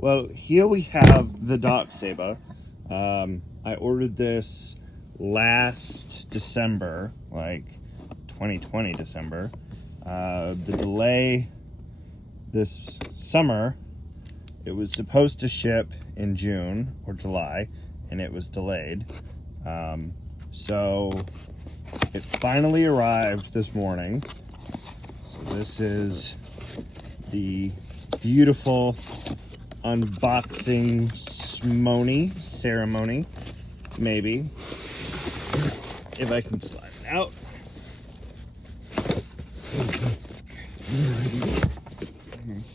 Well, here we have the Dark Saber. I ordered this last December, like 2020 December. The delay this summer, it was supposed to ship in June or July, and it was delayed. So it finally arrived this morning. So this is the beautiful unboxing ceremony, maybe, if I can slide it out.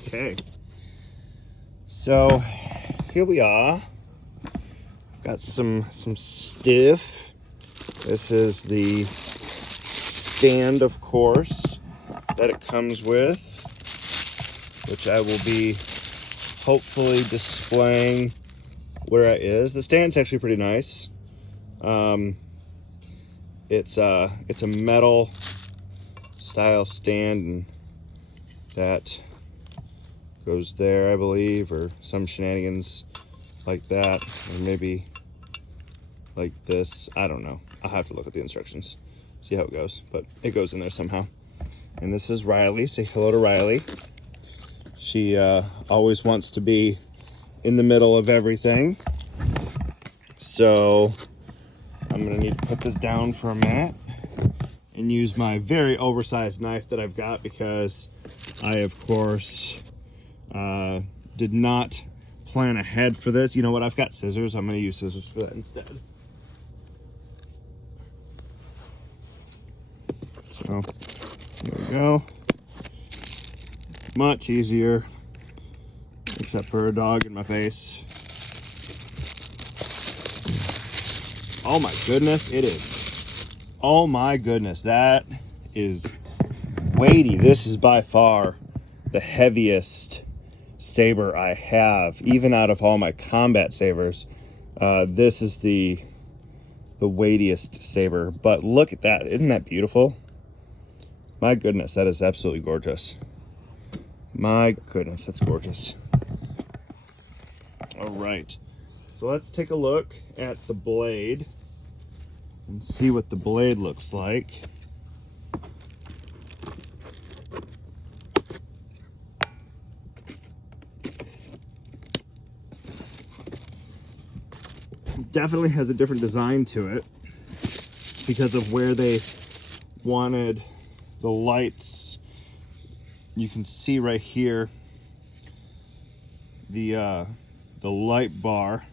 Okay, so here we are. Got some stuff. This is the stand, of course, that it comes with, which I will be hopefully displaying where it is. The stand's actually pretty nice. It's a metal style stand, and that goes there, I believe, or some shenanigans like that, or maybe like this. I don't know. I'll have to look at the instructions, see how it goes, but it goes in there somehow. And this is Riley. Say hello to Riley. She always wants to be in the middle of everything. So I'm gonna need to put this down for a minute and use my very oversized knife that I've got, because I, of course, did not plan ahead for this. You know what? I've got scissors. I'm gonna use scissors for that instead. So there we go. Much easier, except for a dog in my face. Oh my goodness, it is. Oh my goodness, that is weighty. This is by far the heaviest saber I have, even out of all my combat sabers. This is the weightiest saber. But look at that. Isn't that beautiful? My goodness, that is absolutely gorgeous. My goodness, that's gorgeous. All right, so let's take a look at the blade and see what the blade looks like. Definitely has a different design to it because of where they wanted the lights. You can see right here the light bar.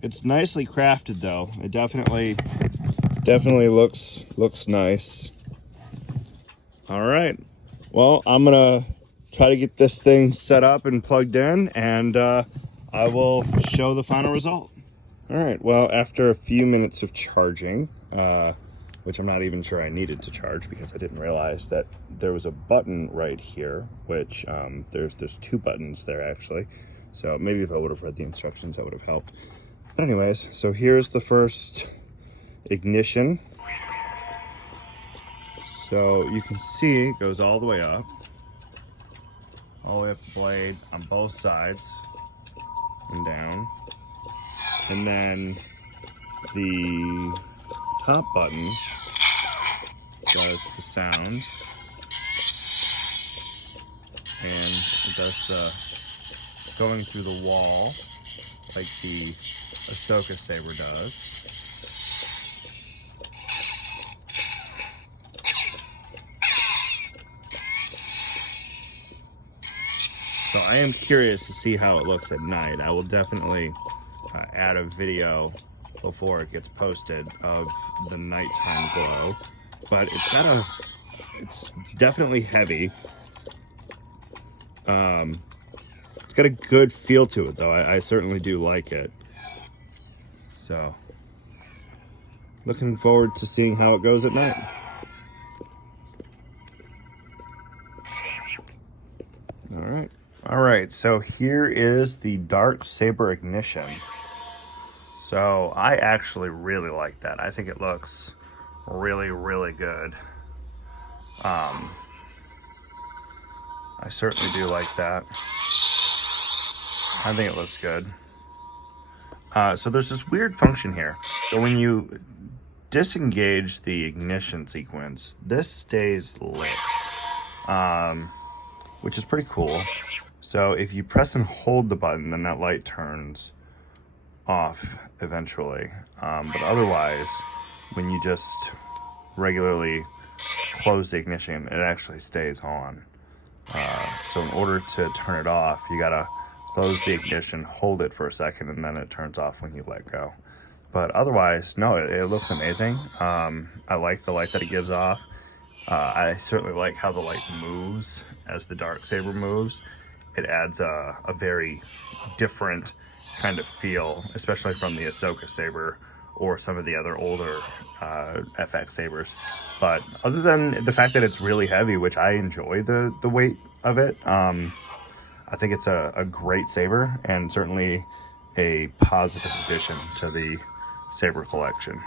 It's nicely crafted though. It definitely looks nice. All right, well, I'm gonna try to get this thing set up and plugged in, and I will show the final result. All right, well, after a few minutes of charging, which I'm not even sure I needed to charge because I didn't realize that there was a button right here, which there's two buttons there actually. So maybe if I would have read the instructions, that would have helped. But anyways, so here's the first ignition. So you can see it goes all the way up the blade on both sides and down. And then the top button does the sound, and it does the going through the wall like the Ahsoka saber does. So I am curious to see how it looks at night. I will definitely add a video before it gets posted of the nighttime glow, but it's definitely heavy. It's got a good feel to it though. I certainly do like it. So looking forward to seeing how it goes at night. All right, so here is the Dark Saber ignition. So I actually really like that. I think it looks really, really good. I certainly do like that. I think it looks good. So there's this weird function here. So when you disengage the ignition sequence, this stays lit, which is pretty cool. So if you press and hold the button, then that light turns off eventually. But otherwise, when you just regularly close the ignition, it actually stays on. So in order to turn it off, you gotta close the ignition, hold it for a second, and then it turns off when you let go. But otherwise, no, it looks amazing. I like the light that it gives off. I certainly like how the light moves as the dark saber moves. It adds a very different kind of feel, especially from the Ahsoka saber or some of the other older FX sabers. But other than the fact that it's really heavy, which I enjoy the weight of it, I think it's a great saber and certainly a positive addition to the saber collection.